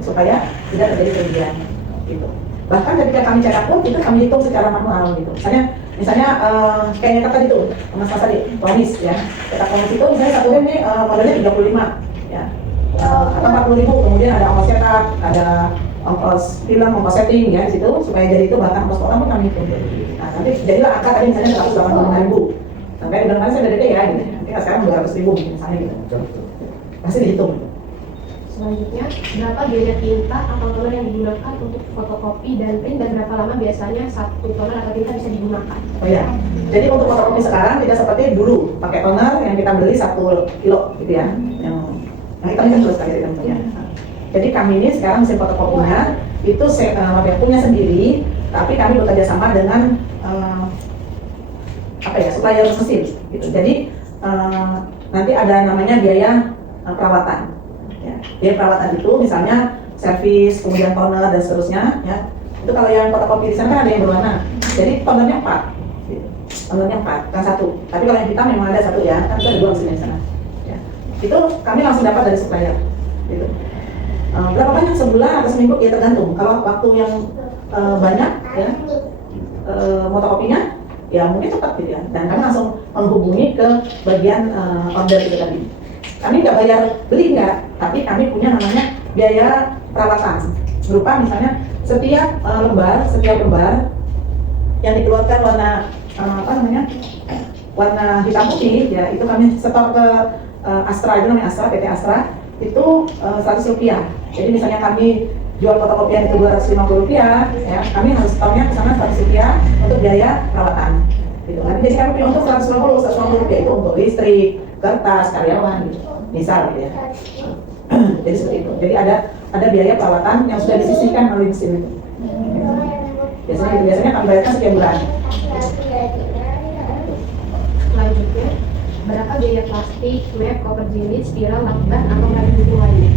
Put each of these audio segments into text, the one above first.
supaya tidak terjadi kerugian gitu. Bahkan ketika kami cetak pun itu kami hitung secara manual gitu. Misalnya kayak kata itu Mas tadi ponis ya, cetak ponis itu misalnya satu rem ini modelnya 35 ya, atau 40.000, kemudian ada ongkos cetak, ada ongkos film, ongkos setting ya di situ, supaya jadi itu bahkan ongkos potong pun kami hitung. Nah nanti jadilah angka tadi misalnya 185.000 sampai bulan kemarin saya udah ya gitu. Nanti sekarang 200.000 misalnya gitu, pasti dihitung. Selanjutnya, berapa biaya tinta atau toner yang digunakan untuk fotokopi dan print, dan berapa lama biasanya satu toner atau tinta bisa digunakan? Oh ya, jadi untuk fotokopi sekarang tidak seperti dulu pakai toner yang kita beli 1 kilo gitu ya, yang kita kan terus pakai ya. Jadi kami ini sekarang mesin fotokopinya itu punya sendiri, tapi kami bekerja sama dengan supplier mesin gitu. Jadi nanti ada namanya biaya perawatan. Ya, biaya perawatan itu misalnya servis, kemudian toner dan seterusnya ya. Itu kalau yang fotokopi di sana kan ada yang berwarna. Jadi tonernya 4. Gitu. Tonernya 4, kan 1. Tapi kalau yang hitam memang ada 1 ya, kan itu ada 2 mesin di sana. Ya. Itu kami langsung dapat dari supplier. Gitu. Berapa banyak sebulan atau seminggu ya tergantung. Kalau waktu yang banyak ya fotokopinya ya mungkin cepat gitu ya. Dan kami langsung menghubungi ke bagian order itu tadi. Kami nggak bayar beli nggak, tapi kami punya namanya biaya perawatan berupa misalnya setiap lembar yang dikeluarkan warna warna hitam putih ya, itu kami setor ke Astra, itu namanya Astra, PT Astra itu Rp100. Jadi misalnya kami jual fotokopian itu Rp250 ya, kami harus setornya ke sana Rp100 untuk biaya perawatan gitu. Nanti jadi kami punya untuk Rp150 itu untuk listrik, kertas, karyawan gitu. Misal gitu ya. Jadi seperti itu. Jadi ada biaya perawatan yang sudah disisihkan melalui mesin itu. Biasanya kami bayarkan setiap bulan. Selanjutnya, berapa biaya plastik, web, cover jilid, spiral, lakban, atau melalui buku lainnya?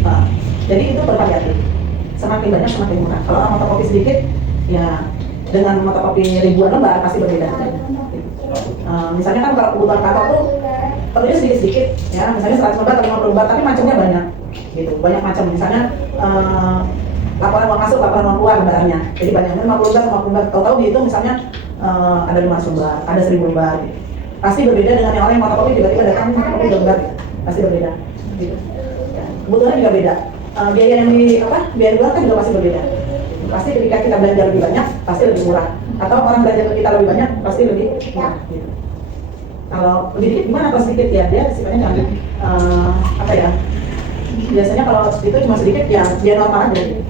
Jadi itu bervariatif. Semakin banyak semakin murah. Kalau orang fotokopi sedikit, ya dengan fotokopi ribuan lembar pasti berbeda. Misalnya kan kalau kebutuhan kantor tuh perlunya sedikit-sedikit ya, misalnya 100 lembar atau 50 lembar, tapi macamnya banyak gitu, banyak macam. Misalnya laporan uang masuk, laporan uang keluar lembarannya, jadi banyaknya 50 lembar, tahu-tahu dihitung misalnya ada 500 lembar, ada 1000 lembar gitu. Pasti berbeda dengan yang orang yang fotokopi tiba-tiba datang fotokopi lembar gitu. Pasti berbeda gitu ya. Kebutuhannya juga beda, biaya yang dikeluarkan juga pasti berbeda. Pasti ketika kita belanja lebih banyak pasti lebih murah, atau orang belanja ke kita lebih banyak pasti lebih murah gitu. Kalau lebih dikit gimana kalau sedikit ya, dia sifatnya canggih biasanya kalau itu cuma sedikit ya dia normal aja gitu.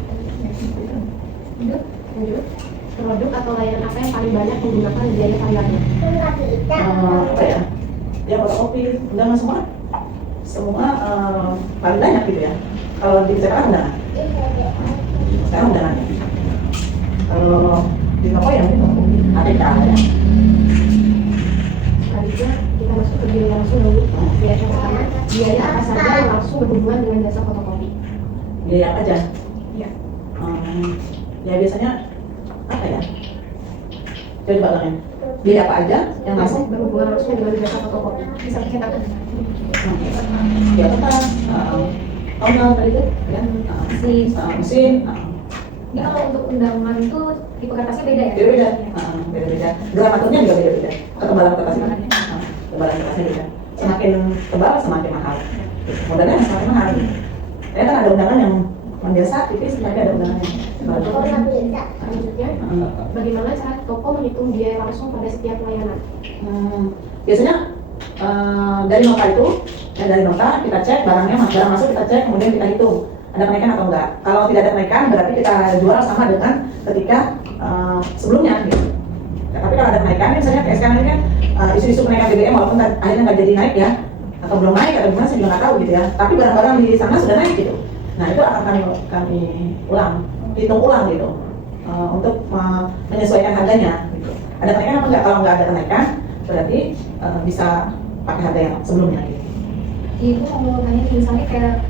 Lanjut, produk atau layanan apa yang paling banyak menggunakan biaya tambahan? Ya fotokopi, undangan semua paling banyak gitu ya. Kalau di sekarang undangan ya. Kalau di toko yang itu ATK ya. Selanjutnya kita masuk ke biaya langsung dulu. Biaya pertama, biaya apa saja yang langsung berhubungan dengan jasa fotokopi? Biaya apa aja? Iya. Ya biasanya apa ya? Coba balangin. Biaya apa aja yang langsung berhubungan langsung dengan jasa fotokopi? Bisa dikatakan. Ya apa? Toner tadi itu kan mesin. Ini kalau untuk undangan itu tipe kertasnya beda ya? Beda-beda. Gramaturnya juga beda-beda. Ketebalan kertasnya. Ketebalan kertasnya beda. Semakin tebal semakin mahal. Modalnya semakin mahal. Ya kan ada undangan yang biasa tipis, tapi ada undangan yang Selanjutnya, bagaimana cara toko menghitung biaya langsung pada setiap layanan? Biasanya dari nota itu, dari nota kita cek barang masuk, kita cek, kemudian kita hitung ada kenaikan atau enggak. Kalau tidak ada kenaikan berarti kita jual sama dengan ketika sebelumnya gitu. Ya, tapi kalau ada kenaikan, misalnya kayak sekarang ini kan isu-isu kenaikan BBM walaupun akhirnya nggak jadi naik ya, atau belum naik atau gimana saya juga nggak tahu gitu ya. Tapi barang-barang di sana sudah naik gitu. Nah itu akan kami hitung ulang gitu untuk menyesuaikan harganya. Gitu. Ada kenaikan apa enggak? Kalau nggak ada kenaikan berarti bisa pakai harga yang sebelumnya. Gitu. Ibu mau tanya misalnya kayak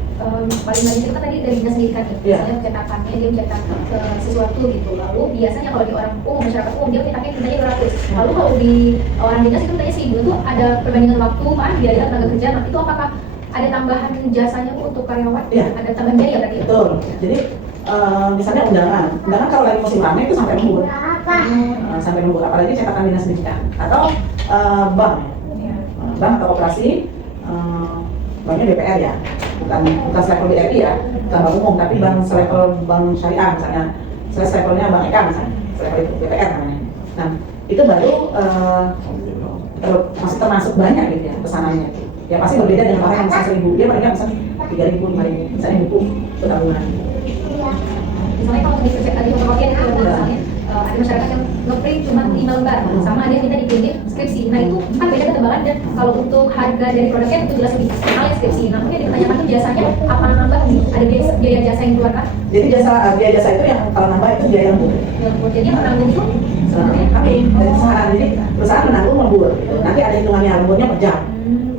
paling banyak itu kan tadi dari dinas pendidikan ya, misalnya cetakannya dia mencetak sesuatu gitu. Lalu biasanya kalau di orang umum, masyarakat umum dia mencetaknya tintanya 200. Lalu kalau di orang dinas itu tanya 1000 itu ada perbandingan waktu, biaya tenaga kerja. Nah itu apakah ada tambahan jasanya untuk karyawan? Iya. Ada tambahan biaya berarti? Betul. Jadi misalnya undangan kalau lagi musim ramai itu sampai lembur. Sampai lembur, apalagi cetakan dinas pendidikan atau bank atau koperasi. Banknya BPR ya, bukan selevel BRI ya, bukan bank umum, tapi bank selevel bank syariah misalnya, selevelnya Bank Eka misalnya, selevel itu BPR namanya. Nah itu baru masih termasuk banyak gitu ya pesanannya. Ya pasti berbeda dengan orang yang bisa 1.000, dia paling nggak bisa 3.000, 5.000, misalnya buku itu tabungan. Misalnya kalau di tadi fotokopian itu misalnya ada masyarakat yang ngeprint cuma 5 lembar, sama ada yang minta diprintin skripsi. Nah itu kan beda ketebalan, dan kalau untuk harga dari produknya itu jelas lebih mahal yang skripsi. Nah mungkin ditanyakan tuh jasanya apa nambah nih? Ada biaya jasa yang dikeluarkan? Jadi biaya jasa itu yang kalau nambah itu biaya lembur. Jadi yang menanggung itu kami dari perusahaan, jadi perusahaan menanggung lembur. Nanti ada hitungannya lemburnya per jam.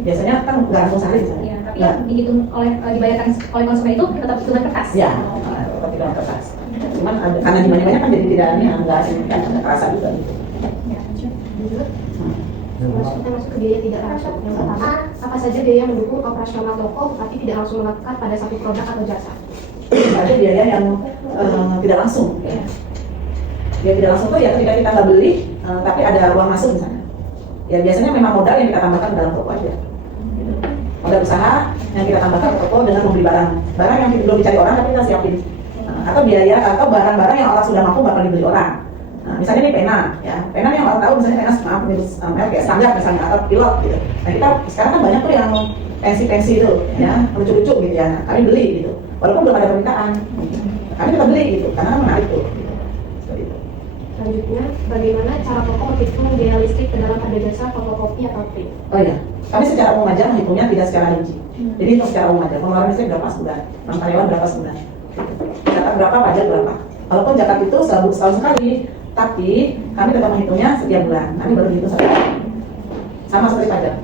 Biasanya kan nggak langsung sehari misalnya. Ya, tapi yang dihitung dibayarkan oleh konsumen itu tetap hitungan kertas. Ya, tetap hitungan kertas. Cuman karena di banyak kan jadi tidak nggak signifikan, nggak terasa juga gitu. Kita masuk ke biaya tidak langsung. Yang pertama, apa saja biaya yang mendukung operasional toko tapi tidak langsung melekat pada satu produk atau jasa? Ada biaya yang tidak langsung. Biaya tidak langsung tuh ya ketika kita nggak beli, tapi ada uang masuk misalnya. Ya biasanya memang modal yang kita tambahkan dalam toko aja. Modal usaha yang kita tambahkan ke toko dengan membeli barang yang belum dicari orang tapi kita siapin. Atau biaya atau barang-barang yang orang sudah mampu bakal dibeli orang. Misalnya ini pena, ya pena yang orang tahu misalnya pena merek kayak standar misalnya atau pilot gitu. Nah kita sekarang kan banyak tuh yang pensi itu, ya lucu-lucu gitu ya. Nah, kami beli gitu, walaupun belum ada permintaan, kami tetap beli gitu karena kan menarik tuh. Gitu. Selanjutnya, bagaimana cara toko menghitung biaya listrik ke dalam harga jasa fotokopi atau print? Oh iya, kami secara umum aja menghitungnya tidak secara rinci. Jadi itu secara umum aja, pengeluaran listrik berapa sebulan, karyawan berapa sebulan, zakat berapa, pajak berapa. Walaupun zakat itu setahun sekali, tapi kami tetap menghitungnya setiap bulan. Kami baru hitung satu kali, sama seperti pajak.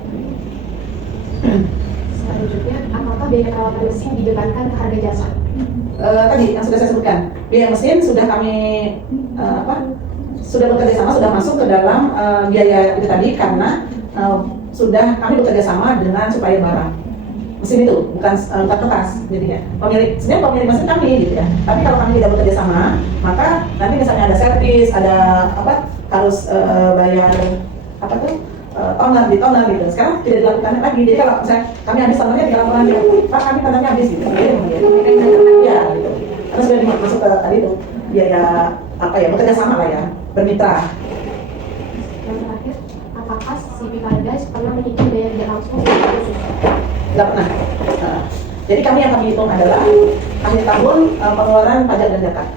Selanjutnya, apakah biaya perawatan mesin dibebankan ke harga jasa? Tadi yang sudah saya sebutkan, biaya mesin sudah kami sudah bekerja sama, sudah masuk ke dalam biaya itu tadi karena sudah kami bekerja sama dengan supplier barang mesin itu, bukan kertas. Jadi ya sebenarnya pemilik mesin kami gitu ya. Tapi kalau kami tidak bekerja sama, maka nanti misalnya ada servis, ada harus bayar toner di toner gitu. Sekarang tidak dilakukan lagi. Jadi kalau misalnya kami habis tonernya 3 laporan ya, Pak kami tonernya habis gitu. Ya gitu. Karena sudah dimasuk ke tadi itu biaya bekerja sama lah ya, bermitra. Yang terakhir, apakah si Pipadas pernah menghitung biaya tidak langsung secara khusus? Tidak pernah. Jadi yang kami hitung adalah akhir tahun pengeluaran pajak dan zakat.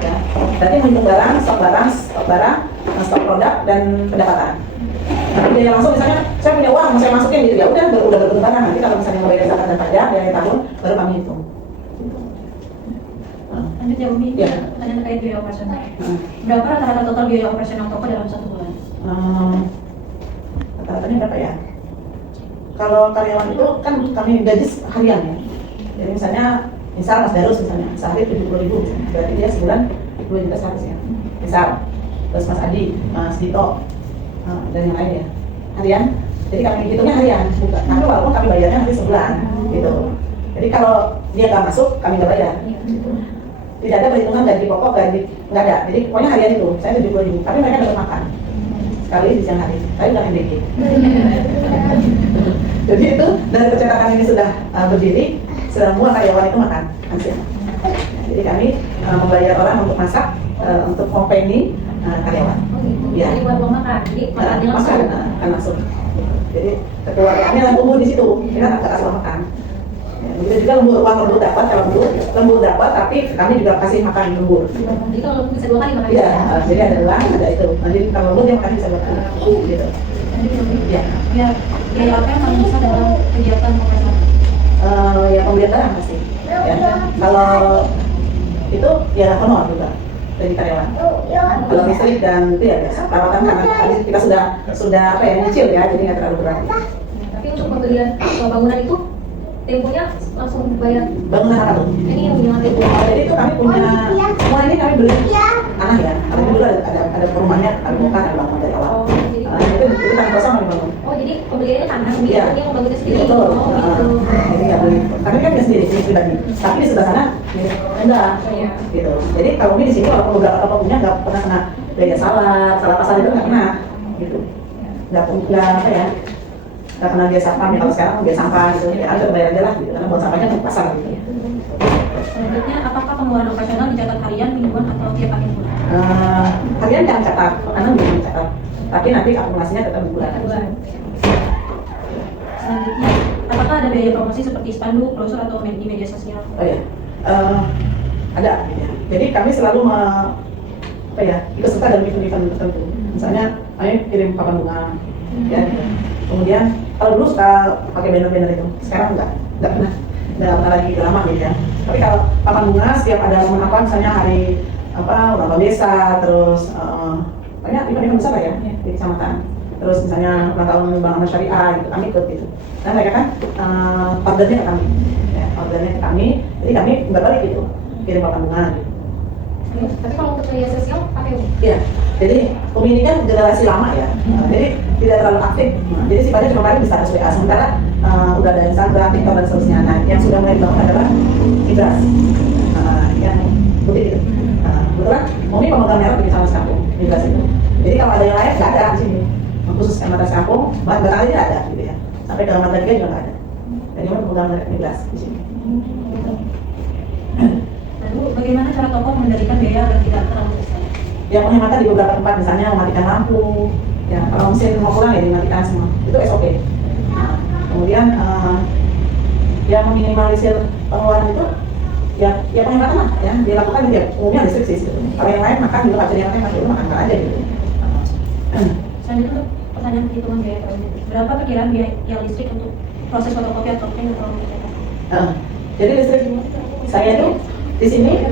Ya. Berarti menghitung stok barang, stok produk dan pendapatan. Tapi biaya langsung misalnya saya punya uang mau saya masukin gitu ya udah berbenturan. Nanti kalau misalnya membayar zakat dan pajak dari tahun baru kami hitung. Lanjut ya Umi, ya. Ada terkait biaya operasional. Berapa rata-rata total biaya operasional toko dalam 1 bulan? Rata-ratanya berapa ya? Kalau karyawan itu kan kami gaji harian ya. Jadi misalnya Mas Darus misalnya sehari 70.000 misalnya. Berarti dia sebulan 2.100.000 ya. Misal, terus Mas Adi, Mas Dito, dan yang lain ya harian. Jadi kami hitungnya harian, bukan. Tapi walaupun kami bayarnya nanti sebulan gitu. Jadi kalau dia nggak masuk, kami nggak bayar. Gitu. Tidak ada perhitungan gaji pokok, gaji nggak ada. Jadi pokoknya harian itu, saya 70.000. Tapi mereka dapat makan sekali di siang hari. Tapi bukan MBK. Jadi itu dari percetakan ini sudah berdiri, semua karyawan itu makan siang. Jadi kami membayar orang untuk masak, untuk company karyawan. Ya. Jadi buat uang makan, jadi makannya langsung. Makan langsung. Jadi keluarganya lembur di situ, kita nggak kasih makan. Ya, begitu juga uang lembur dapat, kalau lembur dapat, tapi kami juga kasih makan lembur. Jadi kalau bisa 2 kali makan. Iya, jadi ada uang, ada itu. Nah, jadi kalau lembur dia makan bisa 2 kali. Gitu. Ya. Biaya apa yang paling besar dalam kegiatan operasional? Ya pembelian barang pasti. Ya. Kalau itu ya honor juga dari karyawan. Kalau listrik dan itu ya biasa. Perawatan karena tadi kita sudah nyicil ya, jadi nggak terlalu berat. Tapi untuk pembelian bangunan itu temponya langsung bayar. Bangunan apa tuh? Ini yang punya tempo. Jadi itu kami punya semua ini kami beli tanah ya. Tapi dulu ada perumahannya, ada bukan ada bangunan dari awal. Itu tanah kosong kami bangun. Oh jadi pembeliannya tanah, dia yang membangunnya sendiri. Betul. Oh gitu. Jadi nggak beli. Tapi kan nggak sendiri, pribadi. Tapi di sebelah sana enggak, Iya. gitu. Jadi kalau ini di sini walaupun beberapa toko punya nggak pernah kena biaya salah pasar itu nggak kena, gitu. Nggak apa ya, nggak kena biaya sampah. Kalau sekarang biaya sampah gitu, ya harus bayar aja lah, gitu. Karena buat sampahnya ke pasar gitu. Selanjutnya, apakah pengeluaran operasional dicatat harian, mingguan, atau tiap akhir bulan? Harian jangan catat, karena belum catat. Tapi nanti akumulasinya tetap bulanan. Selanjutnya, apakah ada biaya promosi seperti spanduk, brosur, atau di media sosial? Oh ya, ada. Ya. Jadi kami selalu ikut serta dalam event-event tertentu. Misalnya, ayo kirim papan bunga, ya. Kemudian kalau dulu suka pakai banner-banner itu, sekarang nggak pernah lagi lama gitu ya. Tapi kalau papan bunga setiap ada momen apa, misalnya hari ulang tahun desa, terus banyak event-event besar ya di kecamatan. Terus misalnya ulang tahun Bank Amal Syariah gitu, kami ikut gitu. Dan mereka kan ordernya ke kami, ya, ordernya ke kami, jadi kami balik gitu, kirim papan bunga gitu. Tapi kalau untuk media sosial pakai Iya, jadi Umi ini kan generasi lama ya, jadi tidak terlalu aktif. Jadi sifatnya cuma paling bisa WA, sementara udah ada Instagram, TikTok dan seterusnya. Nah, yang sudah mulai dibangun adalah Migras, yang putih itu. Kebetulan Umi pemegang merek di Kecamatan Sekampung, Migras itu. Jadi kalau ada yang lain nggak ada di sini, khusus Kecamatan Sekampung, bahkan aja ada gitu ya. Sampai ke Kecamatan Tiga juga nggak ada. Jadi Umi pemegang merek Migras di sini. Lalu, bagaimana cara toko mengendalikan biaya agar tidak terlalu besar? Ya penghematan di beberapa tempat, misalnya mematikan lampu, ya kalau mesin mau pulang ya dimatikan semua, itu SOP. Nah, kemudian ya meminimalisir pengeluaran itu, ya penghematan lah, ya dilakukan ya umumnya listrik sih. Gitu. Kalau yang lain makan juga nggak bisa makan makan aja gitu. Selanjutnya untuk pertanyaan perhitungan biaya per unit. Berapa perkiraan biaya listrik untuk proses fotokopi atau print atau mencetak? Jadi listrik saya itu di sini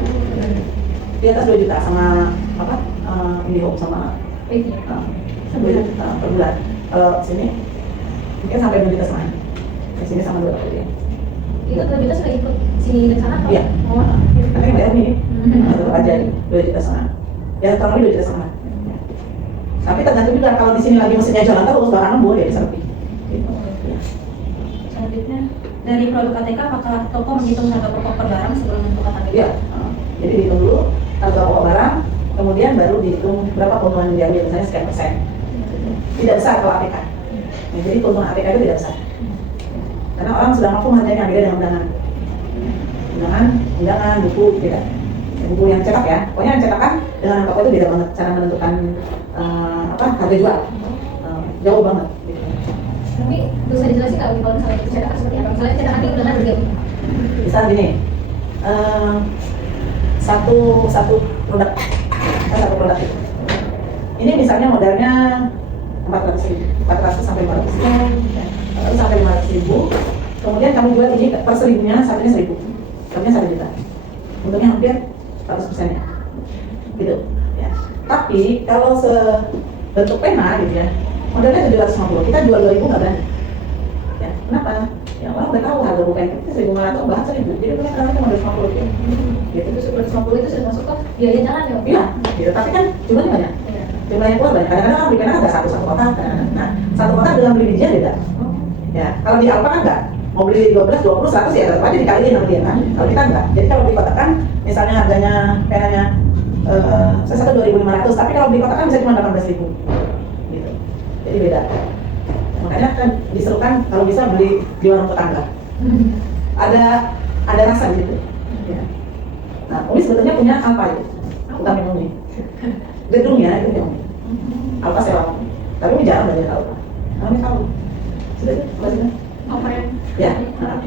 di atas 2 juta sama IndiHome sama 2 juta per bulan. Kalau sini mungkin sampai 2 juta setengah. Di sini sama 2 juta. itu 2 juta sudah ikut sini dan sana atau? Iya. Oh, Nanti yang bayar nih, tetap aja 2 juta setengah. Ya kurang lebih 2 juta setengah. Ya. Tapi tergantung juga kalau di sini lagi mesinnya jalan terus, bahkan nembur ya bisa lebih. Gitu. Ya. Selanjutnya, dari produk ATK, apakah toko menghitung harga pokok per barang sebelum menentukan harga? Iya. Jadi dihitung dulu harga pokok barang, kemudian baru dihitung berapa keuntungan yang diambil, misalnya sekian persen. Tidak besar kalau ATK. Ya, jadi keuntungan ATK itu tidak besar. Karena orang sudah mampu harganya beda dengan undangan, buku, beda. Ya, buku yang cetak ya, pokoknya yang cetakan dengan toko itu beda banget cara menentukan harga jual. Jauh banget. Gitu. tapi bisa dijelasin nggak kalau misalnya itu cetakan seperti apa? Misalnya cetakan di undangan juga. Misal gini, satu produk itu. Ini misalnya modalnya 400 sampai 500 sampai 500.000. Kemudian kamu jual ini per 1.000-nya satunya 1.000, satunya 1 juta. Untungnya hampir 100% ya, gitu. Ya. Tapi kalau sebentuk pena gitu ya, modalnya 750, kita jual 2.000 nggak berani. Ya, kenapa? Ya orang udah tahu harga buku pena itu 1.500 bahkan 1.000, jadi kita sekarang cuma 250 gitu. Itu 250 itu sudah masuk ke biaya jalan ya? Iya, gitu. Tapi kan jumlahnya banyak. Iya. Jumlahnya keluar banyak. Kadang-kadang orang beli pena ada satu kotak. Nah, satu kotak dengan beli bijian beda. Ya, kalau di Alfa kan enggak. Mau beli 12, 20, 100 ya tetap aja dikaliin sama dia kan. Kalau kita enggak. Jadi kalau beli kotak kan, misalnya harganya penanya satu 2.500, tapi kalau beli kotak kan bisa cuma 18.000. Gitu. Jadi beda. Makanya kan diserukan kalau bisa beli di warung tetangga. Ada rasa gitu. Ya. Nah, Umi sebetulnya punya apa itu? Bukan yang Umi. Gedung ya, itu yang Umi. Alfa sewa. Tapi Umi jarang belajar Alfa. Nah, Umi tahu. Sudah itu, bahasanya? Operan. Ya. Nah,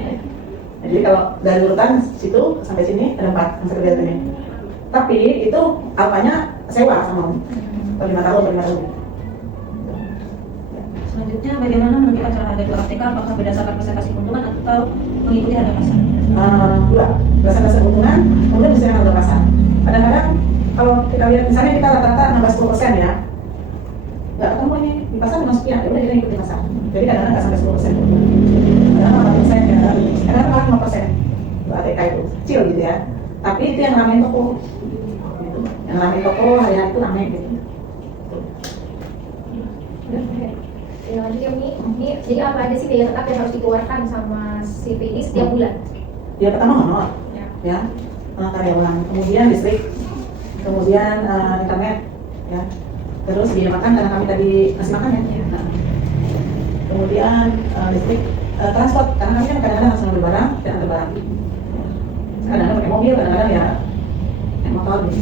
jadi kalau dari urutan situ sampai sini ada 4 yang seperti ini. Tapi itu Alfanya sewa sama Umi. Per 5 tahun, per 5 tahun. Selanjutnya, bagaimana menentukan cara harga jual ATK? Apakah berdasarkan presentasi keuntungan atau mengikuti harga pasar? Dua, berdasarkan keuntungan, kemudian bisa harga pasar. Kadang-kadang kalau kita lihat misalnya kita rata-rata 16-10% ya, nggak ketemu ini di pasar dimasukin, ya udah kita ikuti pasar. Jadi kadang-kadang nggak sampai 10%, kadang-kadang 8%, kadang-kadang malah 5%. Itu ATK itu kecil gitu ya. Tapi itu yang ramein toko, gitu. Yang ramein toko hari-hari itu rame gitu. Ya, lanjut ya ini jadi apa aja sih biaya tetap yang harus dikeluarkan sama si PD setiap bulan? Ya pertama honor, Ya. ya. karyawan, kemudian listrik, kemudian internet, ya. Terus biaya makan karena kami tadi ngasih makan ya. Nah, kemudian listrik, transport karena kami kan kadang-kadang harus ngambil barang dan antar barang. Kadang-kadang pakai mobil, kadang-kadang ya naik motor gitu.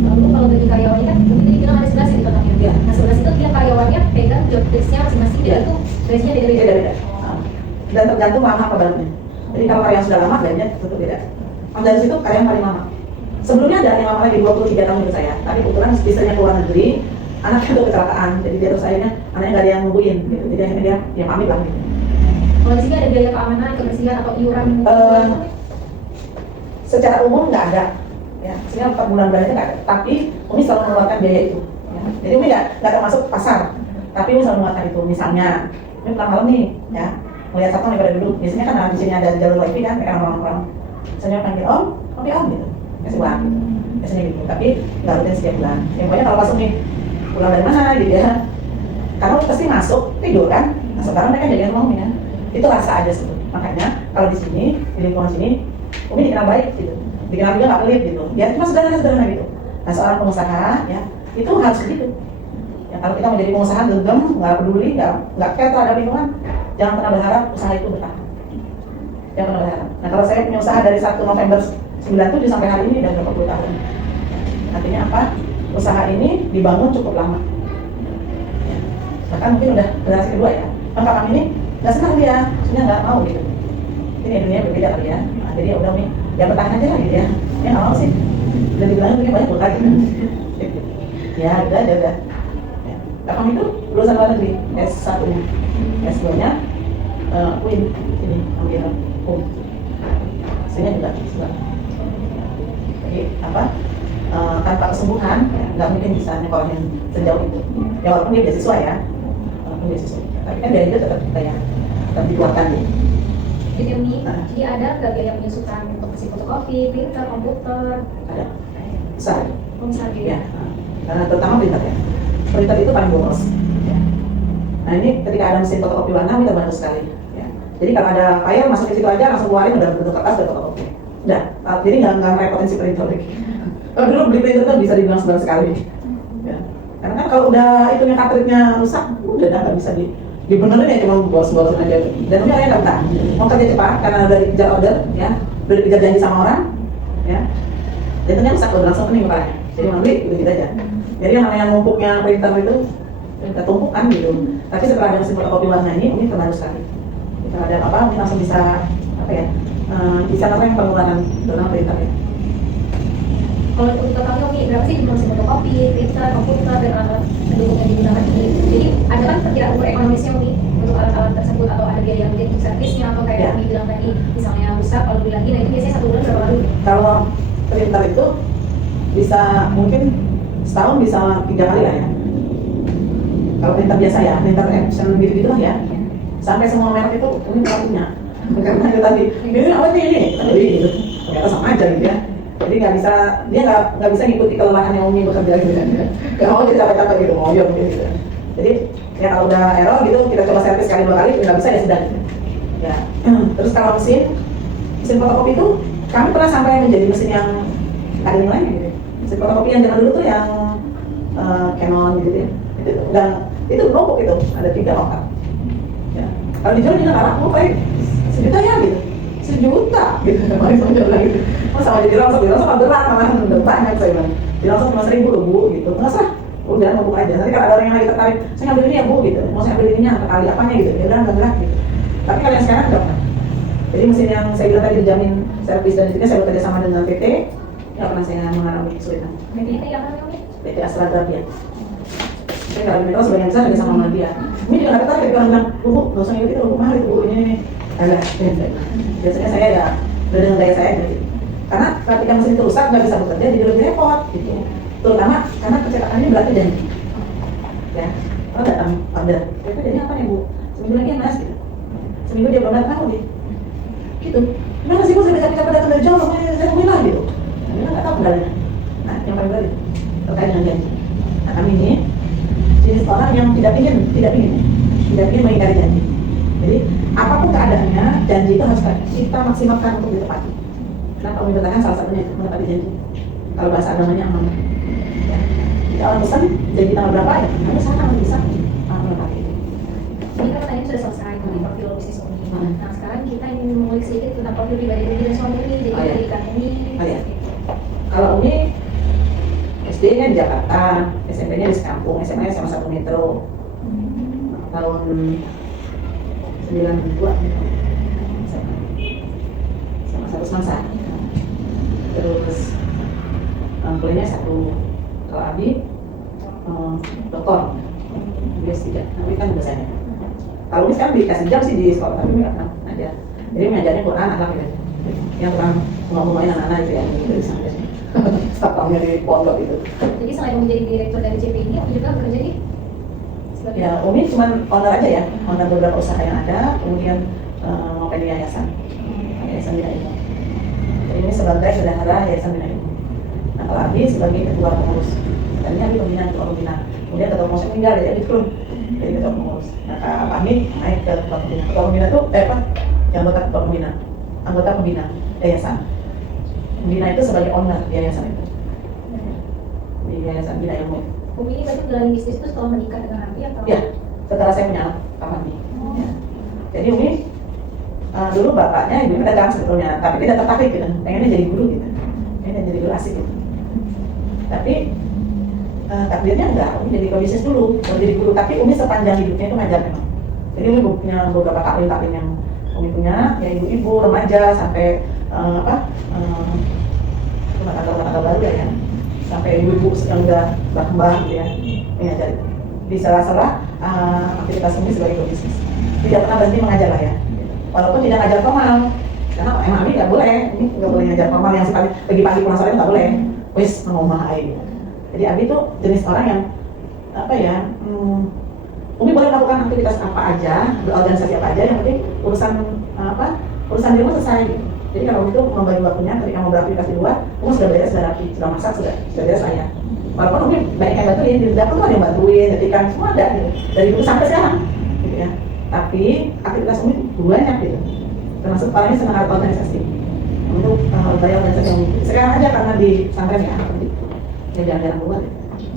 Lalu kalau bagi karyawannya kan mungkin tadi bilang ada 11 ya totalnya. Iya. Nah 11 itu tiap karyawannya pegang job desk-nya masing-masing Iya. dan itu gajinya beda-beda. Beda-beda. Dan tergantung lama apa barangnya. Jadi kalau karyawan sudah lama gajinya tentu beda. Dari situ karyawan paling lama. Sebelumnya ada yang lama lagi 23 tahun itu saya. Tapi kebetulan istrinya keluar negeri, anaknya itu kecelakaan. Jadi dia terus akhirnya anaknya nggak ada yang nungguin. Gitu. Jadi akhirnya dia pamit lah. Gitu. Kalau di sini ada biaya keamanan, kebersihan atau iuran? Secara umum nggak ada. Ya, sehingga per bulan-bulannya nggak ada. Tapi Umi selalu mengeluarkan biaya itu. Ya. Jadi Umi nggak termasuk pasar. Tapi Umi selalu mengeluarkan itu. Misalnya, Umi pulang malam nih, ya, melihat satpam daripada duduk. Biasanya kan di sini ada jalur wifi kan, mereka orang-orang. Saya panggil Om, oke Om gitu. Kasih uang. Biasanya gitu. Tapi nggak rutin setiap bulan. Yang pokoknya kalau pas Umi pulang dari mana gitu ya. Karena Umi pasti masuk tidur kan. Nah, sekarang mereka jagain rumah Umi kan. Itu rasa aja sih. Makanya kalau di sini, di lingkungan sini, Umi dikenal baik gitu. Dikenal juga nggak pelit gitu. Ya cuma sederhana gitu. Nah seorang pengusaha ya itu harus begitu. Ya kalau kita mau jadi pengusaha genggam, nggak peduli, nggak care terhadap lingkungan, jangan pernah berharap usaha itu bertahan. Jangan pernah berharap. Nah kalau saya punya usaha dari 1 November 97 sampai hari ini udah berapa puluh tahun. Artinya apa? Usaha ini dibangun cukup lama. Ya. Bahkan mungkin udah generasi kedua ya. Bapak kami ini nggak senang dia, sebenarnya nggak mau gitu. Ini dunia berbeda kali ya. Nah, jadi ya udah Umi, ya bertahan aja lah gitu ya. Ya nggak mau sih. Dan dibilangnya punya banyak berkah gitu. Ya udah aja udah. Ya. Kakak itu lulusan luar negeri S1 nya, S2 nya UIN ini ambil sini juga. Jadi apa? Tanpa kesembuhan ya, nggak mungkin bisa nyekolahin sejauh itu. Ya walaupun dia beasiswa ya, walaupun beasiswa. Tapi kan biaya itu tetap kita ya, tetap dikeluarkan nih. Jadi Umi, jadi ada nggak biaya penyusutan untuk mesin fotokopi, printer, komputer? Ada besar Misal gitu. ya, karena terutama printer ya. Printer itu paling boros ya. Nah ini ketika ada mesin fotokopi warna kita bantu sekali ya. Jadi kalau ada file masuk ke situ aja langsung keluarin udah bentuk kertas udah fotokopi udah. Jadi nggak merepotin si printer lagi. Kalau dulu beli printer kan bisa dibilang sebulan sekali ya. Karena kan kalau udah itunya cartridge-nya rusak udah nggak bisa dibenerin ya, cuma bolos-bolosin aja. Dan Umi orangnya nggak betah, mau kerja cepat karena udah dikejar order ya, udah dikejar janji sama orang ya. Dan ternyata rusak udah langsung pening kepalanya. Jadi mau beli gitu aja. Jadi yang namanya numpuknya printer itu kita tumpukan gitu. Tapi setelah ada mesin fotokopi warna ini terbaru sekali. Kita ada apa, Umi langsung bisa apa ya? Bisa yang pengeluaran dalam printer ya. Kalau untuk totalnya Umi, berapa sih jumlah mesin fotokopi, printer, komputer, dan alat-alat pendukung yang digunakan ini? Jadi ada kan perkiraan umur ekonomisnya Umi untuk alat-alat tersebut atau ada biaya yang untuk servisnya atau kayak Ya. Umi bilang tadi misalnya rusak kalau beli lagi, nah itu biasanya 1 bulan berapa kali? Kalau printer itu bisa mungkin setahun bisa 3 kali lah ya. Kalau printer biasa ya, printer Epson gitu-gitu lah ya. Sampai semua merek itu ini punya. Karena itu tadi, ini apa nih ini? Jadi gitu. Ternyata sama aja gitu ya. Jadi nggak bisa, dia nggak bisa ngikuti kelelahan yang Umi bekerja gitu kan. Nggak mau jadi capek-capek gitu, mau ya mungkin gitu. Jadi ya kalau udah error gitu, kita coba servis sekali 2 kali, nggak bisa ya sudah. Gitu. Ya. Terus kalau mesin fotokopi itu kami pernah sampai menjadi mesin yang ada nilainya gitu. Mesin fotokopi yang zaman dulu tuh yang Canon gitu ya. Dan itu numpuk itu ada 3 lokat. Ya. Kalau dijual juga nggak laku, kayak 1 juta ya gitu. 1 juta gitu. Kemarin sama jual lagi. Oh sama jadi langsung berat malah udah banyak saya bilang. Jadi langsung cuma 1.000 loh Bu gitu. Nggak sah. Udah numpuk aja. Nanti kalau ada orang yang lagi tertarik, saya ngambil ini ya Bu gitu. Mau saya ambil ininya kali apanya gitu. Dia bilang nggak gerak gitu. Tapi kalau yang sekarang nggak. Jadi mesin yang saya bilang tadi dijamin servis dan istrinya saya bekerja sama dengan PT. Nggak pernah saya mengalami kesulitan. Jadi yang mana Umi? PT Astra Grafia. Saya nggak ada sebagian besar lagi sama dia. Ini juga nggak tertarik, orang bilang, Bu, nggak usah ngikut itu, Bu, mahal itu, Bu, ini. Agak, biasanya saya ya udah dengan gaya saya gitu. Karena ketika mesin itu rusak nggak bisa bekerja, jadi lebih repot gitu. Terutama karena percetakannya berarti janji. Ya, kalau datang order, itu jadi apa nih Bu? Seminggu lagi ya Mas gitu. Seminggu dia belum datang dia. Gitu. Gimana sih Bu, saya capek-capek datang dari jauh, saya tungguin lah gitu. Nah, dia nggak tahu kendalanya. Nah, yang paling berat terkait dengan janji. Nah, kami ini jenis orang yang tidak ingin mengingkari janji. Jadi apapun keadaannya, janji itu harus kita maksimalkan untuk ditepati. Kenapa Umi bertahan? Salah satunya itu menepati janji. Kalau bahasa agamanya amanah. Ya. Jika orang pesan janji tanggal berapa ya, nanti sana bisa menepati itu. Ini kan pertanyaan sudah selesai di profil bisnis Umi. Nah sekarang kita ingin mengulik sedikit tentang profil pribadi Umi dan suami Umi. Jadi pendidikan Umi. Kalau Umi SD-nya di Jakarta, SMP-nya di sekampung, SMA-nya sama satu metro. Tahun 92 sama satu semasa. Terus kuliahnya satu. Kalau Abi doktor S3, tapi kan biasanya. Kalau Umi sekarang dikasih jam sih di sekolah, tapi Umi nggak pernah ngajar. Jadi mengajarnya Quran akhlak gitu. Yang kurang ngomongin anak-anak itu ya, dari sampai satpamnya di pondok itu. Jadi selain menjadi direktur dari CP ini, Umi juga bekerja di Ya, Umi cuma owner aja ya, owner beberapa usaha yang ada, kemudian ngopen yayasan Bina Ilmu. Jadi ini sebagai bendahara Yayasan Bina Ilmu. Nah, kalau Abi sebagai ketua pengurus, tadinya Abi pembina, ketua pembina, kemudian ketua pengurus meninggal ya, jadi turun jadi ketua pengurus. Nah, Kak Fahmi naik ke ketua pembina. Ketua pembina itu yang anggota ketua pembina, anggota pembina yayasan. Pembina itu sebagai owner di yayasan itu, di Yayasan Bina Ilmu. Umi ini berarti menjalani bisnis itu setelah menikah dengan Abi atau? Ya, setelah saya punya anak, Kak Fahmi. Ya. Jadi Umi dulu bapaknya ibu pedagang sebetulnya, tapi tidak tertarik gitu, pengennya jadi guru gitu, pengennya jadi guru asik gitu. Tapi takdirnya enggak, Umi jadi pebisnis dulu, mau jadi guru. Tapi Umi sepanjang hidupnya itu ngajar memang. Jadi Umi punya beberapa taklim yang Umi punya, ya ibu-ibu, remaja sampai rumah tangga baru ya, sampai ibu-ibu yang udah berkembang gitu ya, ngajar. Di sela-sela aktivitas Umi sebagai pebisnis, tidak pernah berhenti mengajar lah ya. Walaupun tidak ngajar formal, karena emang Abi nggak boleh, ini nggak boleh ngajar formal yang sifatnya pagi-pagi pulang sore nggak boleh, wis ngomong aja. Jadi Abi itu jenis orang yang Umi boleh melakukan aktivitas apa aja, berorganisasi apa aja, yang penting urusan di rumah selesai. Jadi kalau Umi itu membagi waktunya ketika mau beraktivitas di luar, Umi sudah beres, sudah rapi, sudah masak, sudah beres lah ya. Walaupun Umi banyak yang bantuin, di dapur tuh ada yang bantuin, ketika semua ada gitu, dari dulu sampai sekarang, gitu ya. Tapi aktivitas Umi banyak gitu, termasuk palingnya senang organisasi. Untuk banyak organisasi yang sekarang aja karena di pesantren ya, yang jarang-jarang keluar.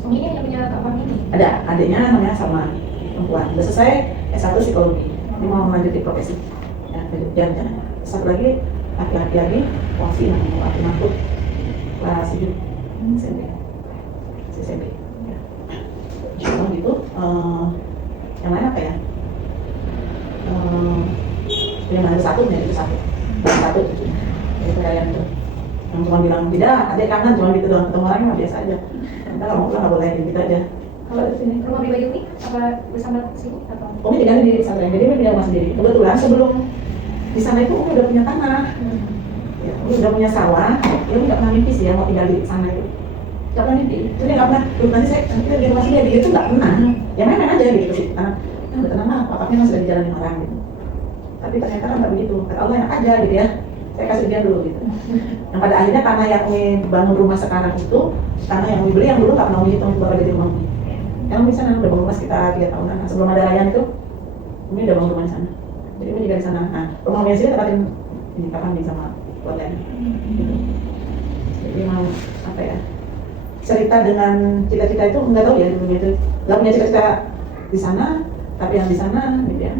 Umi ini yang punya Kak Fahmi ini? Ada, adiknya namanya Salma, perempuan. Udah selesai S1 psikologi, dia mau melanjutkan profesi. Ya, jangan. Satu lagi laki-laki lagi, Wafi namanya, Wafi Mahfud, kelas 7 SMP. Ya. Kalau gitu, yang lain apa ya? Yang ada satu. Itu kalian tuh yang cuma bilang tidak, adik kangen cuma gitu doang, ketemu orangnya biasa aja. Kita kalau mau pulang nggak boleh gitu aja. Kalau di sini Rumah pribadi Umi apa bersama sini atau? Umi tinggal di pesantren, jadi Umi tinggal rumah sendiri. Kebetulan sebelum di sana itu Umi udah punya tanah, ya, Umi udah punya sawah. Ya Umi nggak pernah mimpi sih ya mau tinggal di sana itu. Nggak pernah mimpi. Jadi nggak pernah. Nanti saya di rumah sendiri itu nggak pernah. Ya main aja gitu sih. Karena udah tenang lah, papanya sudah dijalanin orang gitu. Tapi ternyata kan nggak begitu. Kata Allah yang aja gitu ya. Saya kasih dia dulu gitu. Yang pada akhirnya tanah yang Umi bangun rumah sekarang itu, tanah yang Umi beli yang dulu nggak pernah Umi hitung itu bakal jadi rumah Umi. Yang Umi sana udah bangun rumah sekitar 3 tahunan. Nah, sebelum ada layan itu, Umi udah bangun rumah di sana. Jadi Umi tinggal di sana. Nah, rumah Umi sini tempatin ini kapan nih sama keluarga ini. Gitu. Jadi mau apa ya? Cerita dengan cita-cita itu nggak tahu ya dulu itu. Nggak punya cita-cita di sana, tapi yang di sana gitu ya.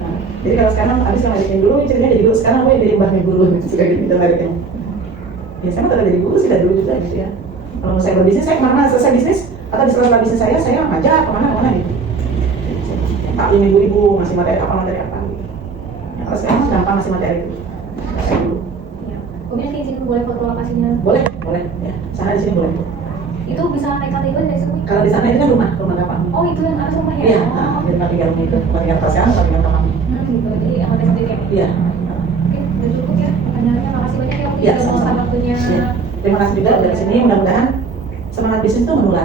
Nah, jadi kalau sekarang abis ngelajarin dulu, ceritanya jadi guru. Sekarang gue jadi mbahnya guru gitu, suka gitu kita ngelajarin. Ya saya mah tetap jadi guru sih dari dulu juga gitu ya. Kalau mau saya berbisnis, saya kemana selesai bisnis atau di sela-sela bisnis saya ngajak kemana gitu. Taklim ibu-ibu ngasih materi apa gitu. Ya, kalau sekarang gampang ngasih materi itu. Kayak dulu. Umi nanti izin boleh foto lokasinya? Boleh ya. Sana di sini boleh. Itu bisa naik lantai 2 dari sini? Kalau di sana itu kan rumah kapal. Oh itu yang atas rumah ya? Iya, di tempat tinggal Umi itu, tempat tinggal pasien, tempat tinggal kapal. Gitu, jadi anggota sendiri ya? Iya. Oke, udah cukup ya pertanyaannya. Makasih banyak ya Umi Iya, sudah meluangkan waktunya. Terima kasih juga dari sini, mudah-mudahan semangat bisnis itu menular.